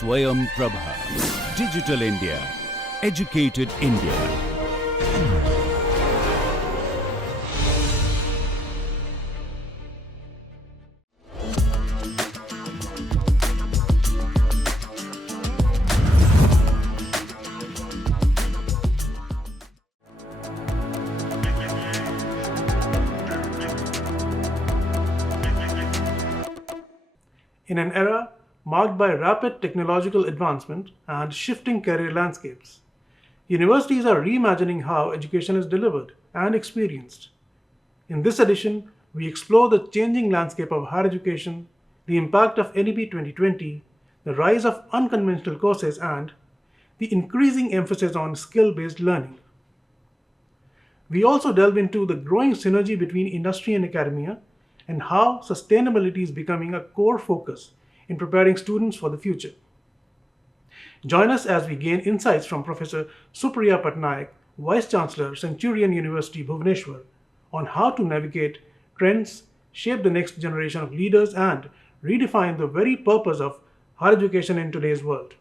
Swayam Prabha. Digital India. Educated India. In an era marked by rapid technological advancement and shifting career landscapes, universities are reimagining how education is delivered and experienced. In this edition, we explore the changing landscape of higher education, the impact of NEP 2020, the rise of unconventional courses, and the increasing emphasis on skill-based learning. We also delve into the growing synergy between industry and academia and how sustainability is becoming a core focus in preparing students for the future. Join us as we gain insights from Professor Supriya Patnaik, Vice Chancellor, Centurion University, Bhubaneswar, on how to navigate trends, shape the next generation of leaders, and redefine the very purpose of higher education in today's world.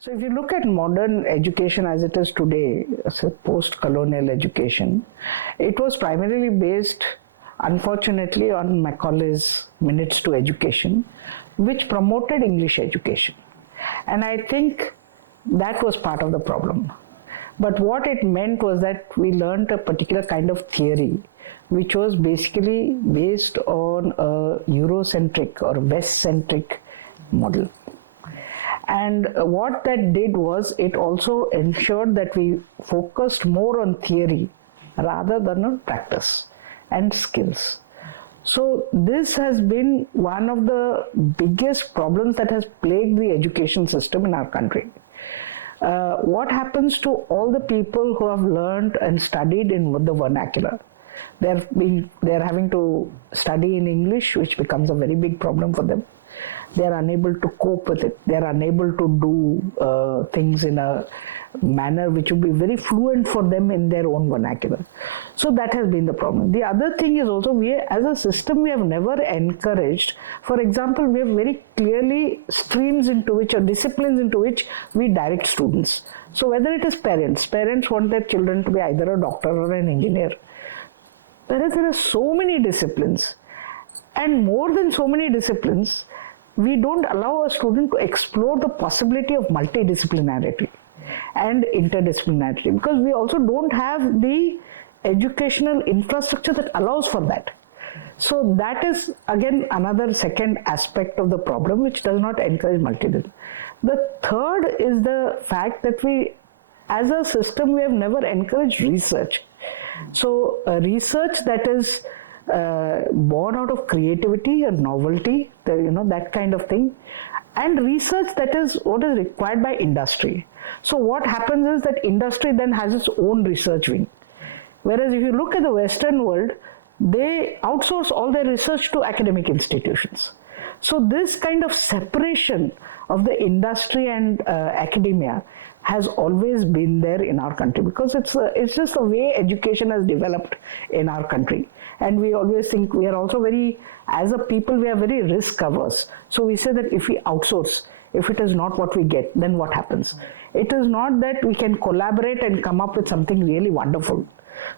So if you look at modern education as it is today, as a post-colonial education, it was primarily based, unfortunately, on Macaulay's Minutes to Education, which promoted English education. And I think that was part of the problem. But what it meant was that we learned a particular kind of theory, which was basically based on a Eurocentric or West-centric model. And what that did was it also ensured that we focused more on theory rather than on practice and skills. So this has been one of the biggest problems that has plagued the education system in our country. What happens to all the people who have learned and studied in the vernacular? They're having to study in English, which becomes a very big problem for them. They are unable to cope with it. They are unable to do things in a manner which would be very fluent for them in their own vernacular. So that has been the problem. The other thing is also, as a system, we have never encouraged, for example, we have very clearly streams into which, or disciplines into which we direct students. So whether it is parents want their children to be either a doctor or an engineer. Whereas there are so many disciplines, and more than so many disciplines, we don't allow a student to explore the possibility of multidisciplinarity and interdisciplinarity, because we also don't have the educational infrastructure that allows for that. So that is again another second aspect of the problem, which does not encourage multidisciplinarity. The third is the fact that we, as a system, we have never encouraged research. So research that is born out of creativity and novelty, that kind of thing, and research that is what is required by industry. So what happens is that industry then has its own research wing. Whereas if you look at the Western world, they outsource all their research to academic institutions. So this kind of separation of the industry and academia has always been there in our country, because it's just the way education has developed in our country. And we always think we are also as a people, we are very risk averse. So we say that if we outsource, if it is not what we get, then what happens? It is not that we can collaborate and come up with something really wonderful.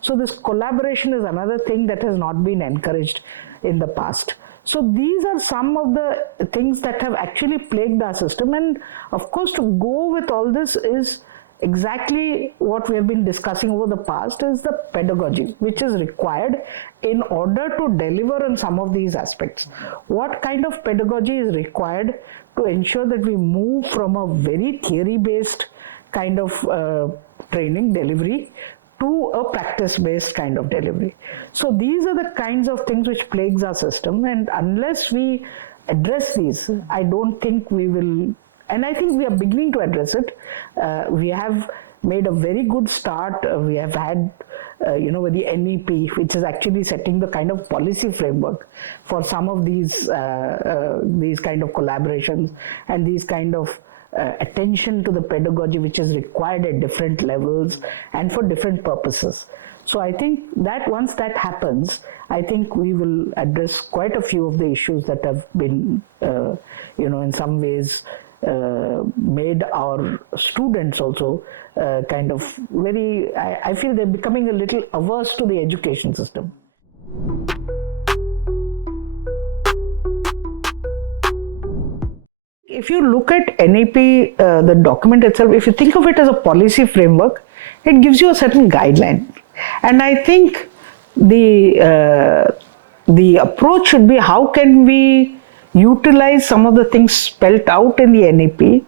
So this collaboration is another thing that has not been encouraged in the past. So these are some of the things that have actually plagued our system. And of course, to go with all this is exactly what we have been discussing over the past, is the pedagogy which is required in order to deliver on some of these aspects. What kind of pedagogy is required to ensure that we move from a very theory-based kind of training delivery to a practice-based kind of delivery. So these are the kinds of things which plagues our system, and unless we address these, I don't think we will. And I think we are beginning to address it. We have made a very good start. We have had, with the NEP, which is actually setting the kind of policy framework for some of these kind of collaborations and these kind of attention to the pedagogy which is required at different levels and for different purposes. So I think that once that happens, I think we will address quite a few of the issues that have been, in some ways made our students also kind of very, I feel they're becoming a little averse to the education system. If you look at NEP, the document itself, if you think of it as a policy framework, it gives you a certain guideline. And I think the approach should be how can we utilize some of the things spelt out in the NEP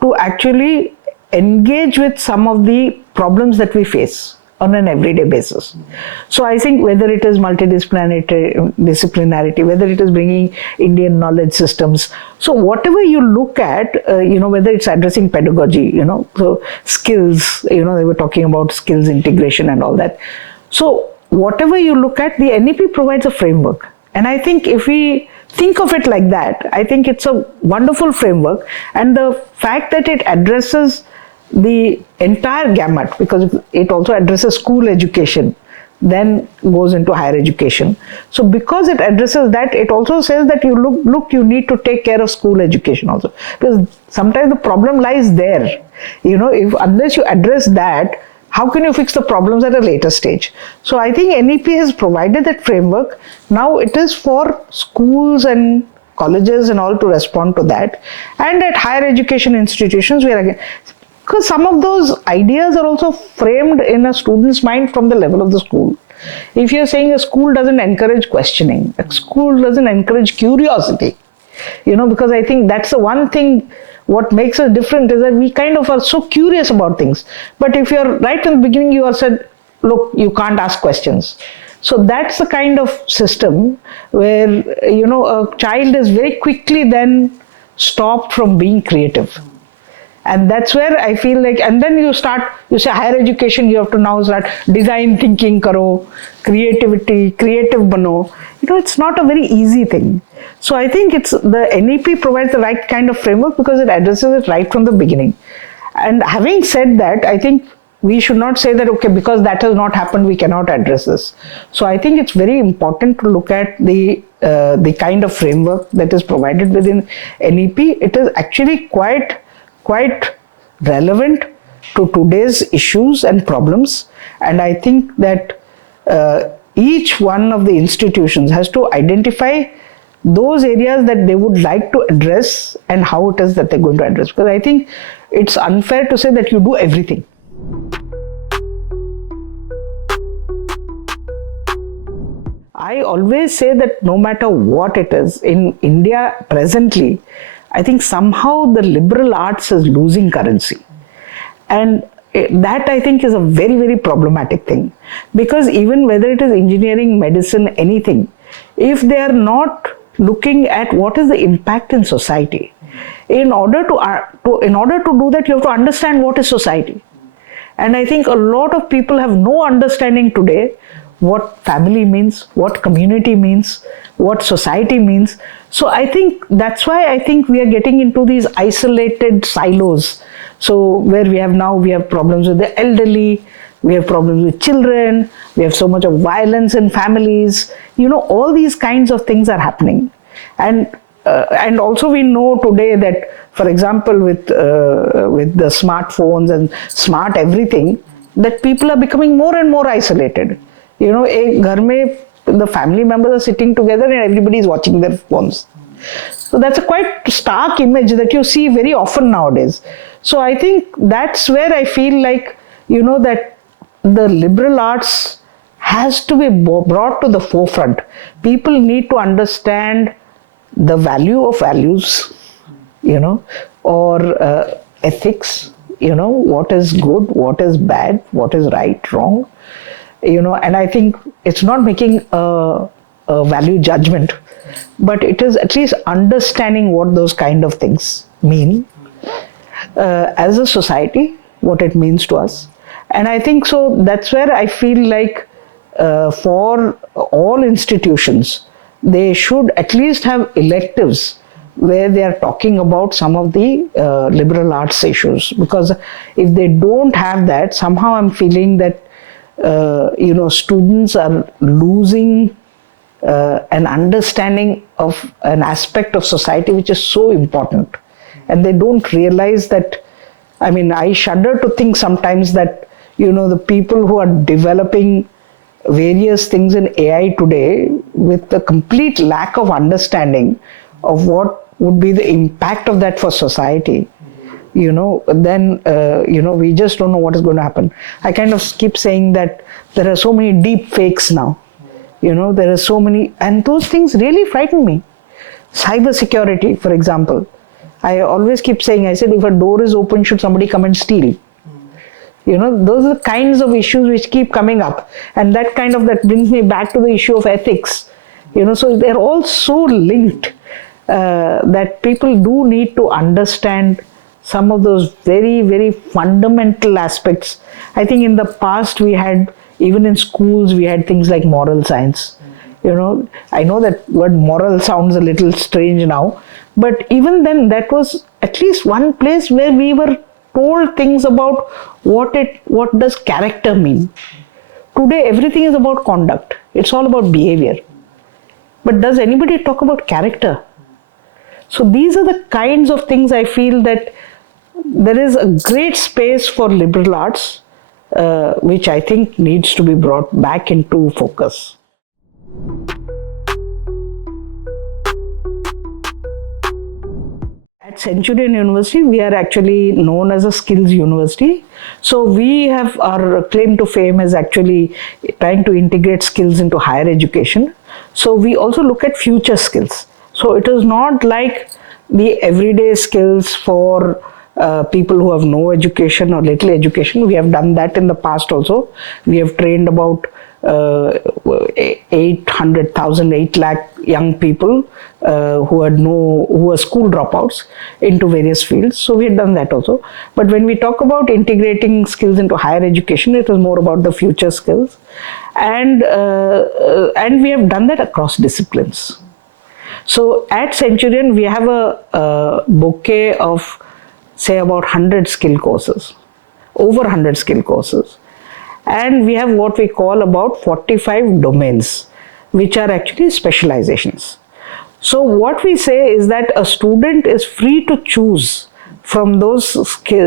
to actually engage with some of the problems that we face on an everyday basis. So I think whether it is multidisciplinarity, whether it is bringing Indian knowledge systems, so whatever you look at, whether it's addressing pedagogy, so skills, they were talking about skills integration and all that. So whatever you look at, the NEP provides a framework. And I think if we think of it like that, I think it's a wonderful framework. And the fact that it addresses the entire gamut, because it also addresses school education, then goes into higher education. So because it addresses that, it also says that you you need to take care of school education also. Because sometimes the problem lies there. Unless you address that, how can you fix the problems at a later stage? So I think NEP has provided that framework. Now it is for schools and colleges and all to respond to that. And at higher education institutions, we are again, because some of those ideas are also framed in a student's mind from the level of the school. If you're saying a school doesn't encourage questioning, a school doesn't encourage curiosity, because I think that's the one thing what makes us different is that we kind of are so curious about things. But if you're right in the beginning, you are said, look, you can't ask questions. So that's the kind of system where, a child is very quickly then stopped from being creative. And that's where I feel like, and then you say higher education, you have to now start design thinking karo, creativity, creative bano. It's not a very easy thing. So I think the NEP provides the right kind of framework because it addresses it right from the beginning. And having said that, I think we should not say that, okay, because that has not happened, we cannot address this. So I think it's very important to look at the kind of framework that is provided within NEP. It is actually quite relevant to today's issues and problems. And I think that each one of the institutions has to identify those areas that they would like to address and how it is that they're going to address. Because I think it's unfair to say that you do everything. I always say that no matter what it is, in India presently, I think somehow the liberal arts is losing currency. And that I think is a very, very problematic thing. Because even whether it is engineering, medicine, anything, if they are not looking at what is the impact in society, in order to do that, you have to understand what is society. And I think a lot of people have no understanding today what family means, what community means, what society means. So I think that's why I think we are getting into these isolated silos. So where we have problems with the elderly, we have problems with children, we have so much of violence in families, all these kinds of things are happening. And also we know today that, for example, with the smartphones and smart everything, that people are becoming more and more isolated. Ek ghar mein the family members are sitting together and everybody is watching their phones. So that's a quite stark image that you see very often nowadays. So I think that's where I feel like, that the liberal arts has to be brought to the forefront. People need to understand the value of values, or ethics, what is good, what is bad, what is right, wrong, and I think it's not making a value judgment, but it is at least understanding what those kind of things mean as a society, what it means to us. And I think so that's where I feel like for all institutions, they should at least have electives where they are talking about some of the liberal arts issues, because if they don't have that, somehow I'm feeling that students are losing an understanding of an aspect of society which is so important, and they don't realize that. I mean, I shudder to think sometimes that the people who are developing various things in AI today, with the complete lack of understanding of what would be the impact of that for society, then we just don't know what is going to happen. I kind of keep saying that there are so many deep fakes now. There are so many, and those things really frighten me. Cyber security, for example. I always keep saying, I said, if a door is open, should somebody come and steal? Those are the kinds of issues which keep coming up. And that brings me back to the issue of ethics. So they're all so linked that people do need to understand some of those very, very fundamental aspects. I think in the past we had, even in schools, we had things like moral science. I know that word moral sounds a little strange now, but even then that was at least one place where we were told things about what does character mean. Today everything is about conduct. It's all about behavior. But does anybody talk about character? So these are the kinds of things I feel that there is a great space for liberal arts, which I think needs to be brought back into focus. At Centurion University, we are actually known as a skills university. So we have, our claim to fame is actually trying to integrate skills into higher education. So we also look at future skills. So it is not like the everyday skills for people who have no education or little education. We have done that in the past also. We have trained about 800,000, 8 lakh young people who were school dropouts into various fields. So we had done that also. But when we talk about integrating skills into higher education, it was more about the future skills. And we have done that across disciplines. So at Centurion, we have a bouquet of, say, about 100 skill courses, over 100 skill courses. And we have what we call about 45 domains, which are actually specializations. So what we say is that a student is free to choose from those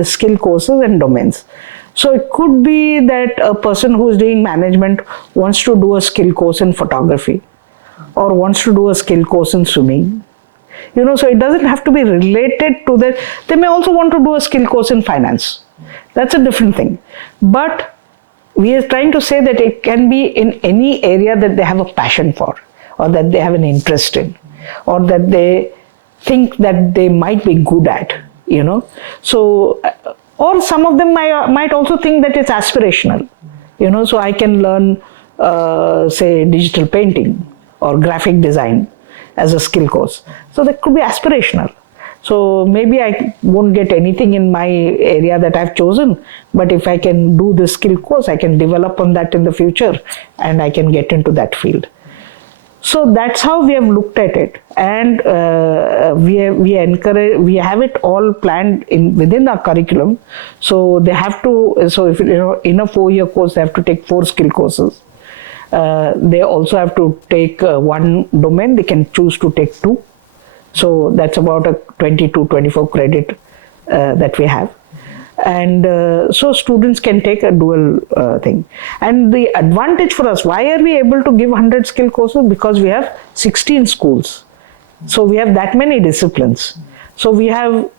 skill courses and domains. So it could be that a person who is doing management wants to do a skill course in photography, or wants to do a skill course in swimming. So it doesn't have to be related to that. They may also want to do a skill course in finance. That's a different thing. But we are trying to say that it can be in any area that they have a passion for, or that they have an interest in, or that they think that they might be good at, So, or some of them might also think that it's aspirational, So I can learn, say, digital painting or graphic design as a skill course. So that could be aspirational. So maybe I won't get anything in my area that I've chosen, but if I can do this skill course, I can develop on that in the future and I can get into that field. So that's how we have looked at it, and we have it all planned within our curriculum. So they have to. So if in a 4-year course, they have to take 4 skill courses. They also have to take one domain. They can choose to take 2. So that's about a 22-24 credit that we have. And so students can take a dual thing. And the advantage for us, why are we able to give 100 skill courses? Because we have 16 schools. So we have that many disciplines. So we have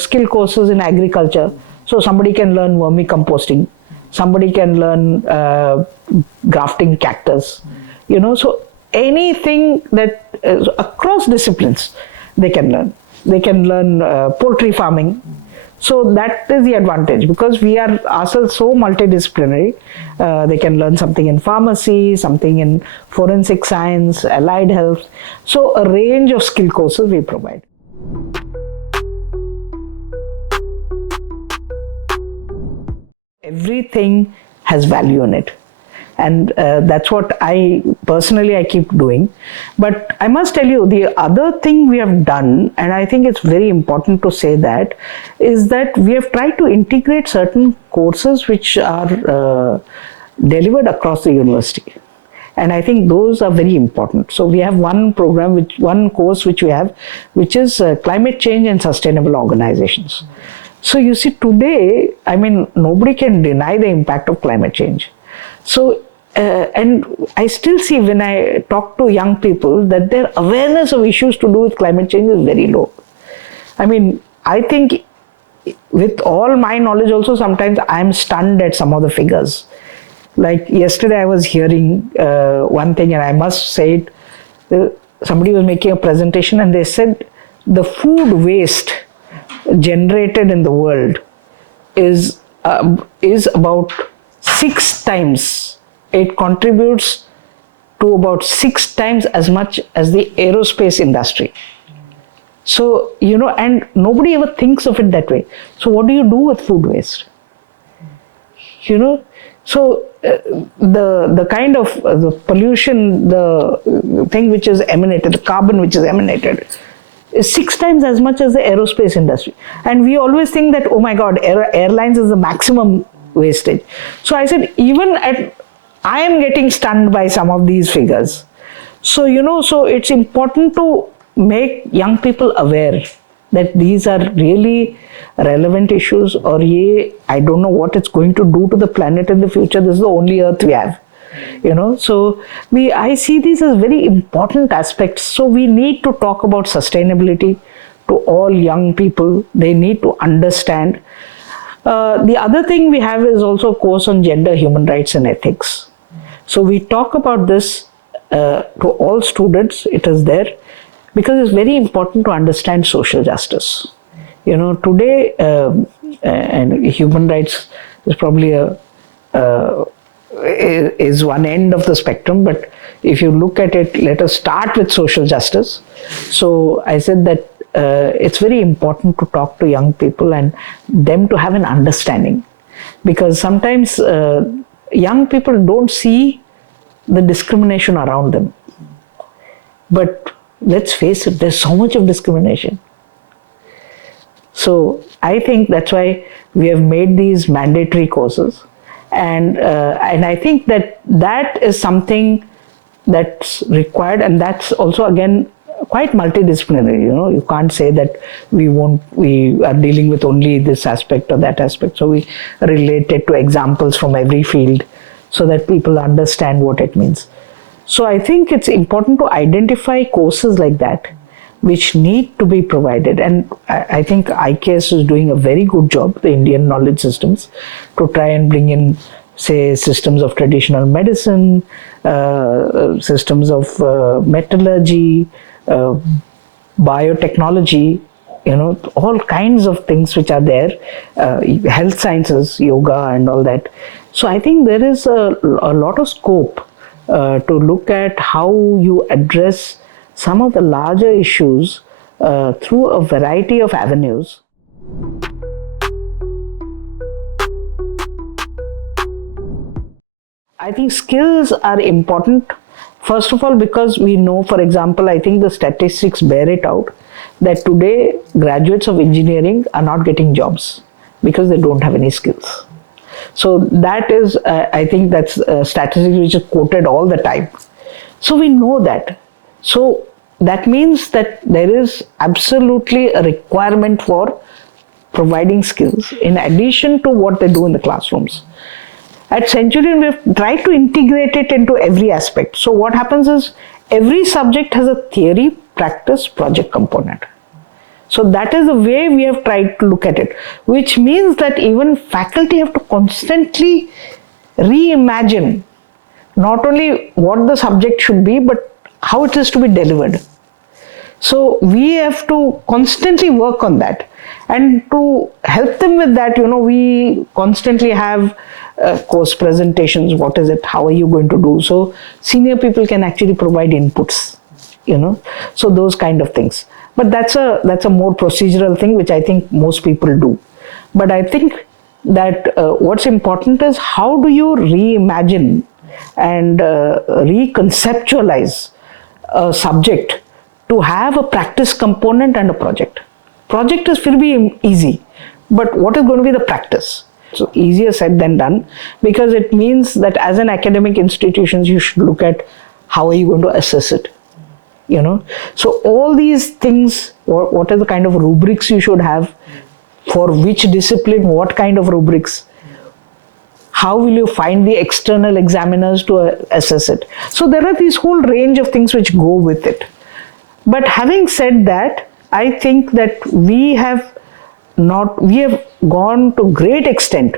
skill courses in agriculture. So somebody can learn vermicomposting. Somebody can learn grafting cactus. So anything that across disciplines they can learn. They can learn poultry farming. So that is the advantage, because we are ourselves so multidisciplinary. They can learn something in pharmacy, something in forensic science, allied health. So a range of skill courses we provide. Everything has value in it. And that's what I personally keep doing. But I must tell you, the other thing we have done, and I think it's very important to say that, is that we have tried to integrate certain courses which are delivered across the university. And I think those are very important. So we have one course which we have, which is climate change and sustainable organizations. So you see, today, I mean, nobody can deny the impact of climate change. So, and I still see when I talk to young people that their awareness of issues to do with climate change is very low. I mean, I think with all my knowledge also, sometimes I'm stunned at some of the figures. Like yesterday I was hearing one thing, and I must say it, somebody was making a presentation and they said the food waste generated in the world is about 6 times, it contributes to about 6 times as much as the aerospace industry. So, you know, and nobody ever thinks of it that way. So what do you do with food waste? You know, so the kind of the pollution, the thing which is emanated, the carbon which is emanated, is 6 times as much as the aerospace industry. And we always think that, oh my God, airlines is the maximum wastage. So I said, I am getting stunned by some of these figures. So, you know, so it's important to make young people aware that these are really relevant issues, or I don't know what it's going to do to the planet in the future. This is the only earth we have, you know. So I see these as very important aspects. So we need to talk about sustainability to all young people. They need to understand. The other thing we have is also a course on gender, human rights and ethics. So we talk about this to all students. It is there because it's very important to understand social justice. You know, today, and human rights is probably is one end of the spectrum, but if you look at it, let us start with social justice. So I said that it's very important to talk to young people and them to have an understanding, because sometimes young people don't see the discrimination around them. But let's face it, there's so much of discrimination. So I think that's why we have made these mandatory courses, and I think that is something that's required, and that's also again quite multidisciplinary. You know, you can't say that we are dealing with only this aspect or that aspect. So we relate it to examples from every field so that people understand what it means. So I think it's important to identify courses like that which need to be provided, and I think IKS is doing a very good job, the Indian knowledge systems, to try and bring in, say, systems of traditional medicine, systems of metallurgy, biotechnology, you know, all kinds of things which are there, health sciences, yoga and all that. So I think there is a lot of scope to look at how you address some of the larger issues through a variety of avenues. I think skills are important, first of all, because we know, for example, I think the statistics bear it out, that today graduates of engineering are not getting jobs because they don't have any skills. So that is, I think that's statistics which is quoted all the time. So we know that. So that means that there is absolutely a requirement for providing skills in addition to what they do in the classrooms. At Centurion, we have tried to integrate it into every aspect. So what happens is every subject has a theory, practice, project component. So that is the way we have tried to look at it, which means that even faculty have to constantly reimagine not only what the subject should be, but how it is to be delivered. So we have to constantly work on that. And to help them with that, you know, we constantly have course presentations. What is it? How are you going to do? So senior people can actually provide inputs, you know, so those kind of things. But that's a more procedural thing, which I think most people do. But I think that what's important is how do you reimagine and reconceptualize a subject to have a practice component and a project. Project is will be easy, but what is going to be the practice? So easier said than done, because it means that as an academic institution, you should look at how are you going to assess it. So all these things, what are the kind of rubrics you should have, for which discipline, what kind of rubrics, how will you find the external examiners to assess it. So there are these whole range of things which go with it. But having said that, I think that we have gone to great extent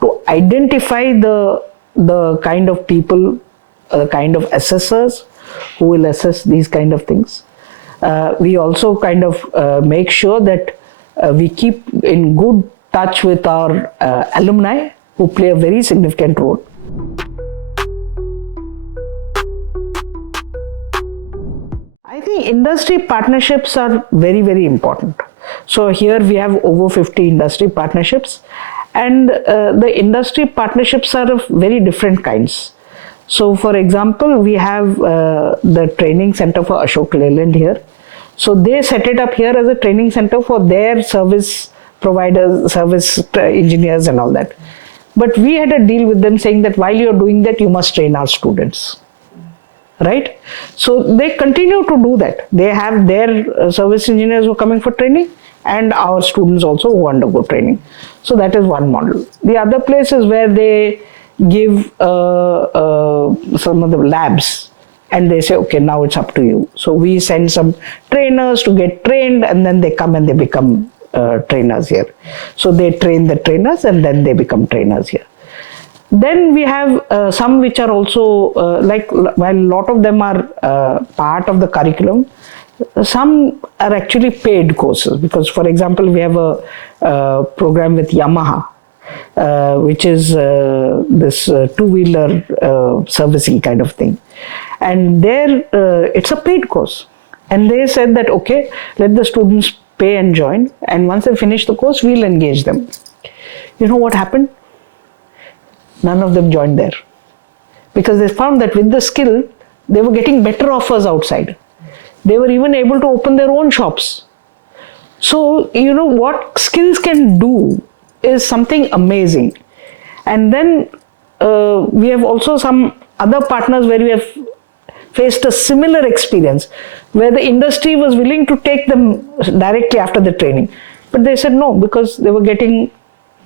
to identify the kind of people, the kind of assessors who will assess these kind of things. We also kind of make sure that we keep in good touch with our alumni, who play a very significant role. I think industry partnerships are very, very important. So here we have over 50 industry partnerships, and the industry partnerships are of very different kinds. So for example, we have the training center for Ashok Leyland here. So they set it up here as a training center for their service providers, service engineers and all that. But we had a deal with them saying that while you're doing that, you must train our students. Right? So they continue to do that. They have their service engineers who are coming for training, and our students also who undergo training. So that is one model. The other place is where they give some of the labs, and they say, okay, now it's up to you. So we send some trainers to get trained, and then they come and they become trainers here. So they train the trainers and then they become trainers here. Then we have some which are also, while a lot of them are part of the curriculum, some are actually paid courses. Because for example, we have a program with Yamaha, which is this two-wheeler servicing kind of thing. And there, it's a paid course. And they said that, okay, let the students pay and join. And once they finish the course, we'll engage them. You know what happened? None of them joined there. Because they found that with the skill, they were getting better offers outside. They were even able to open their own shops. So, you know, what skills can do is something amazing. And then we have also some other partners where we have faced a similar experience, where the industry was willing to take them directly after the training. But they said no, because they were getting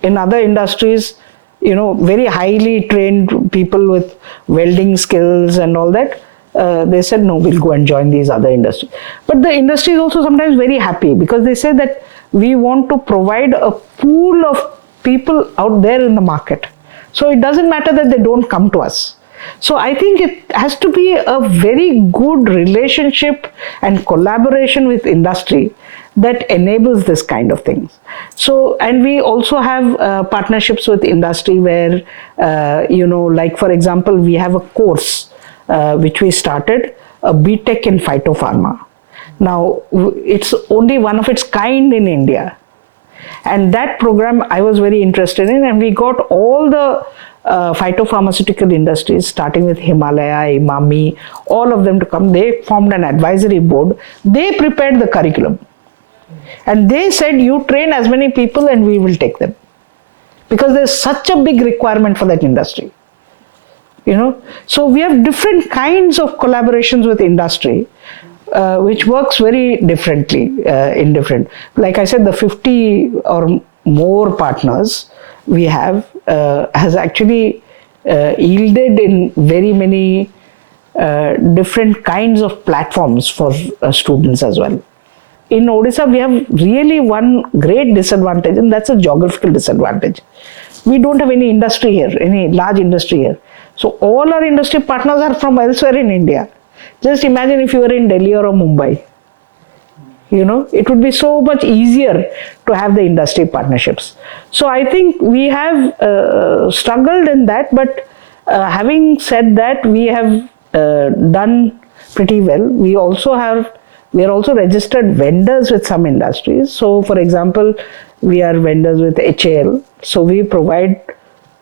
in other industries, you know, very highly trained people with welding skills and all that. They said no, we'll go and join these other industries. But the industry is also sometimes very happy, because they say that we want to provide a pool of people out there in the market. So it doesn't matter that they don't come to us. So I think it has to be a very good relationship and collaboration with industry that enables this kind of things. So, and we also have partnerships with industry where, you know, like for example, we have a course which we started, a BTech in Phytopharma. Now, it's only one of its kind in India. And that program I was very interested in, and we got all the phytopharmaceutical industries, starting with Himalaya, Imami, all of them to come. They formed an advisory board. They prepared the curriculum. And they said, you train as many people and we will take them. Because there's such a big requirement for that industry. You know, so we have different kinds of collaborations with industry, which works very differently in different. Like I said, the 50 or more partners we have has actually yielded in very many different kinds of platforms for students as well. In Odisha, we have really one great disadvantage, and that's a geographical disadvantage. We don't have any industry here, any large industry here. So all our industry partners are from elsewhere in India. Just imagine if you were in Delhi or Mumbai. You know, it would be so much easier to have the industry partnerships. So I think we have struggled in that, but having said that, we have done pretty well. We are also registered vendors with some industries. So for example, we are vendors with HAL. So we provide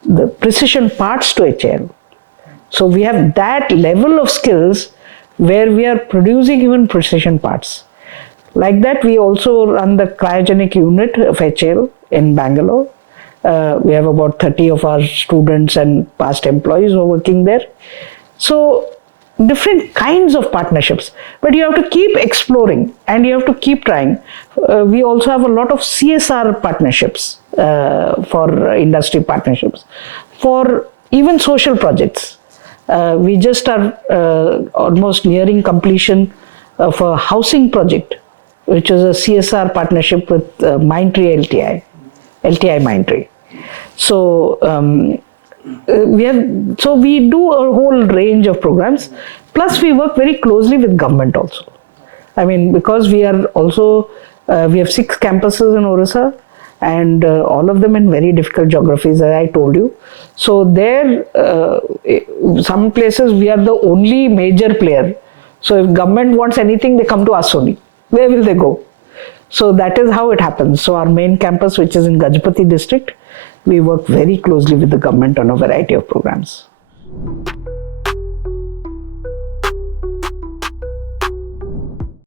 the precision parts to HAL. So we have that level of skills where we are producing even precision parts. Like that, we also run the cryogenic unit of HAL in Bangalore. We have about 30 of our students and past employees who are working there. So different kinds of partnerships, but you have to keep exploring and you have to keep trying. We also have a lot of CSR partnerships for industry partnerships, for even social projects. We just are almost nearing completion of a housing project, which is a CSR partnership with Mindtree LTI Mindtree. So we do a whole range of programs. Plus, we work very closely with government also. I mean, because we are also we have 6 campuses in Orissa, and all of them in very difficult geographies, as I told you. So there, some places we are the only major player. So if government wants anything, they come to us only. Where will they go? So that is how it happens. So our main campus, which is in Gajapati district, we work very closely with the government on a variety of programs.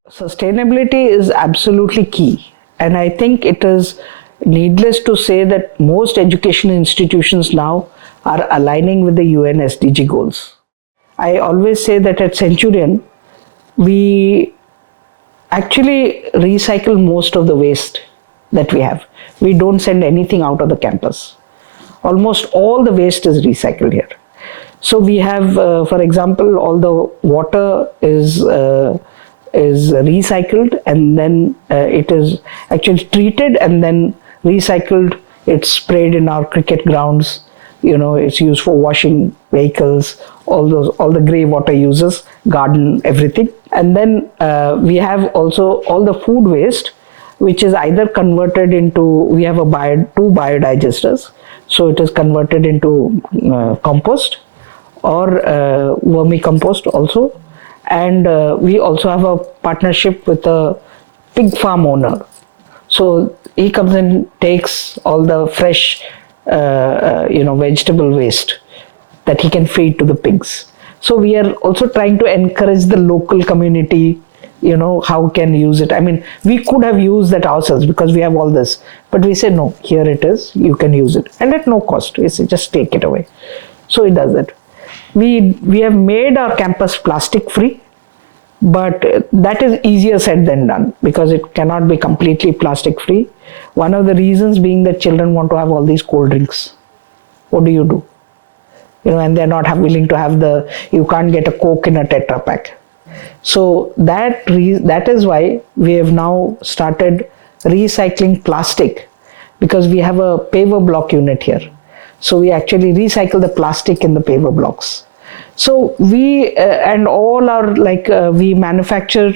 Sustainability is absolutely key. And I think it is needless to say that most educational institutions now are aligning with the UN SDG goals. I always say that at Centurion, we actually recycle most of the waste that we have. We don't send anything out of the campus. Almost all the waste is recycled here. So we have, for example, all the water is recycled, and then it is actually treated and then recycled. It's sprayed in our cricket grounds. You know, it's used for washing vehicles, all the grey water uses, garden, everything. And then we have also all the food waste, which is either converted into, we have 2 biodigesters. So it is converted into compost or vermicompost also. And we also have a partnership with a pig farm owner. So he comes and takes all the fresh, vegetable waste that he can feed to the pigs. So we are also trying to encourage the local community, how can use it. I mean, we could have used that ourselves because we have all this, but we say, no, here it is, you can use it. And at no cost, we say, just take it away. So it does it. We have made our campus plastic free, but that is easier said than done because it cannot be completely plastic free. One of the reasons being that children want to have all these cold drinks. What do you do? And they're not willing to have you can't get a Coke in a Tetra Pak. So that is why we have now started recycling plastic, because we have a paver block unit here. So we actually recycle the plastic in the paver blocks. So we and all our we manufacture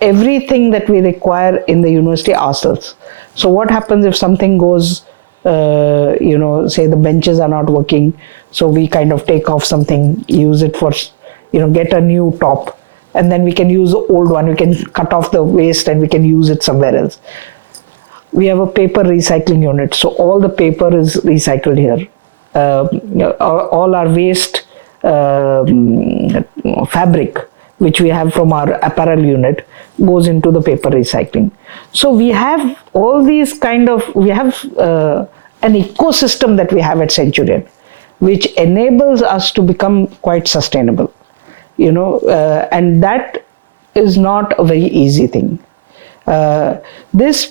everything that we require in the university ourselves. So what happens if something goes, say the benches are not working, so we kind of take off something, use it for, get a new top, and then we can use the old one, we can cut off the waste and we can use it somewhere else. We have a paper recycling unit, so all the paper is recycled here. All our waste fabric, which we have from our apparel unit, goes into the paper recycling. So we have all these we have an ecosystem that we have at Centurion, which enables us to become quite sustainable, and that is not a very easy thing. This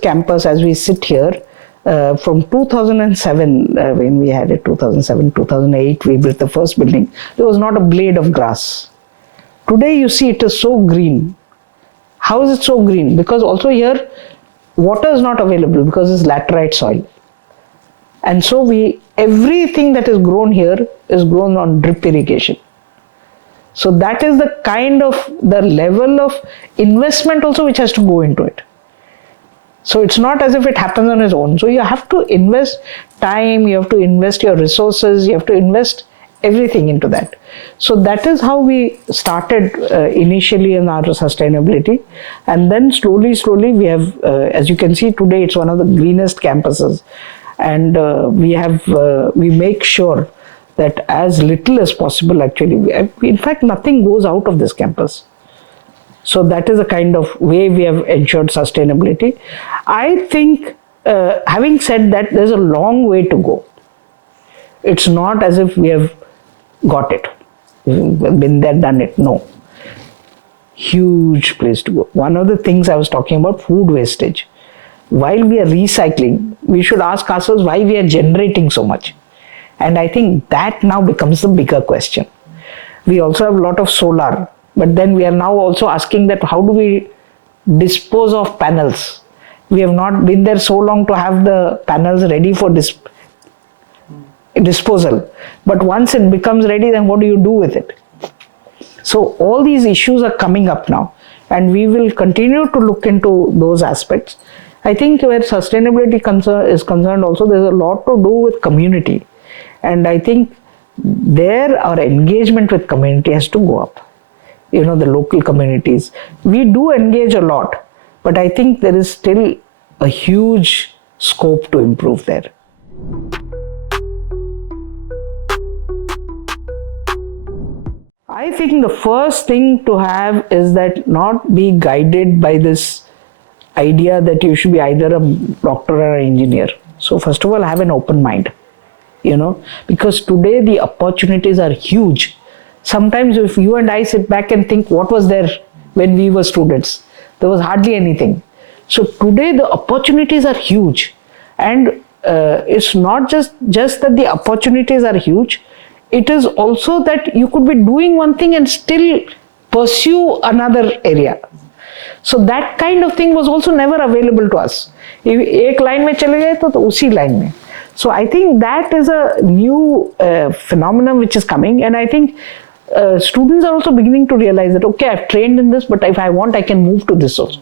campus, as we sit here, from 2007, when we had it, 2007, 2008, we built the first building, there was not a blade of grass. Today you see it is so green. How is it so green? Because also here, water is not available because it's laterite soil. And so everything that is grown here is grown on drip irrigation. So that is the level of investment also which has to go into it. So it's not as if it happens on its own. So you have to invest time, you have to invest your resources, you have to invest everything into that. So that is how we started initially in our sustainability. And then slowly we have, as you can see today, it's one of the greenest campuses. And we make sure that as little as possible actually, in fact nothing goes out of this campus. So that is a kind of way we have ensured sustainability. I think having said that, there's a long way to go. It's not as if we have got it, been there, done it. No. Huge place to go. One of the things I was talking about, food wastage. While we are recycling, we should ask ourselves why we are generating so much. And I think that now becomes the bigger question. We also have a lot of solar, but then we are now also asking that how do we dispose of panels? We have not been there so long to have the panels ready for disposal. But once it becomes ready, then what do you do with it? So all these issues are coming up now, and we will continue to look into those aspects. I think where sustainability is concerned also, there's a lot to do with community. And I think there our engagement with community has to go up. The local communities. We do engage a lot, but I think there is still a huge scope to improve there. I think the first thing to have is that not be guided by this idea that you should be either a doctor or an engineer. So first of all, have an open mind, because today the opportunities are huge. Sometimes if you and I sit back and think what was there when we were students, there was hardly anything. So today the opportunities are huge, and it's not just that the opportunities are huge, it is also that you could be doing one thing and still pursue another area. So that kind of thing was also never available to us. If एक line में चले गए तो उसी line में. So I think that is a new phenomenon which is coming, and I think students are also beginning to realize that, okay, I've trained in this, but if I want, I can move to this also.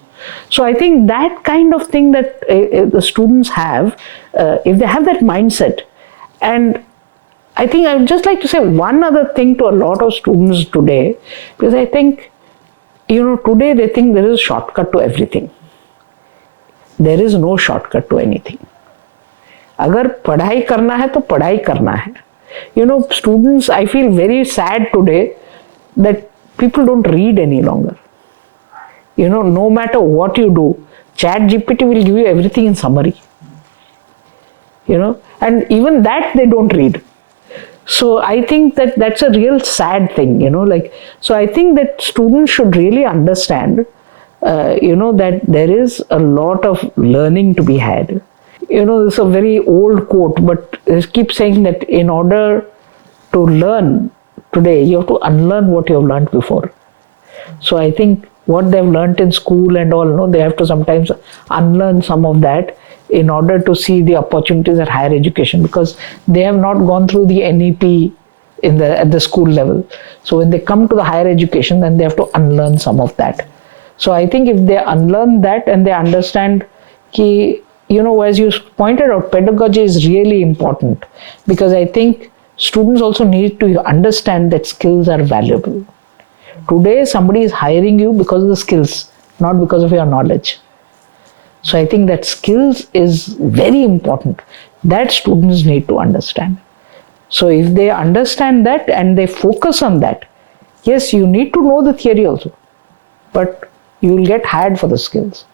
So I think that kind of thing that the students have, if they have that mindset, and I think I would just like to say one other thing to a lot of students today, because I think, today they think there is a shortcut to everything. There is no shortcut to anything. अगर पढ़ाई करना है तो पढ़ाई करना है. Students, I feel very sad today that people don't read any longer. No matter what you do, ChatGPT will give you everything in summary. And even that they don't read. So I think that that's a real sad thing, so I think that students should really understand, that there is a lot of learning to be had. This is a very old quote, but they keep saying that in order to learn today, you have to unlearn what you have learned before. So I think what they've learned in school and all, they have to sometimes unlearn some of that in order to see the opportunities at higher education, because they have not gone through the NEP at the school level. So when they come to the higher education, then they have to unlearn some of that. So I think if they unlearn that and they understand ki, as you pointed out, pedagogy is really important, because I think students also need to understand that skills are valuable. Today, somebody is hiring you because of the skills, not because of your knowledge. So I think that skills is very important. That students need to understand. So if they understand that and they focus on that, yes, you need to know the theory also, but you will get hired for the skills.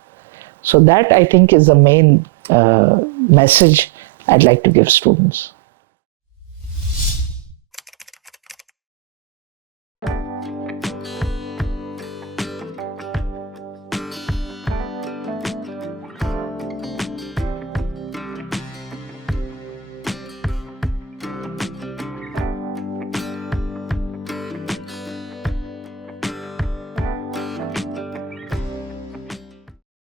So that I think is the main message I'd like to give students.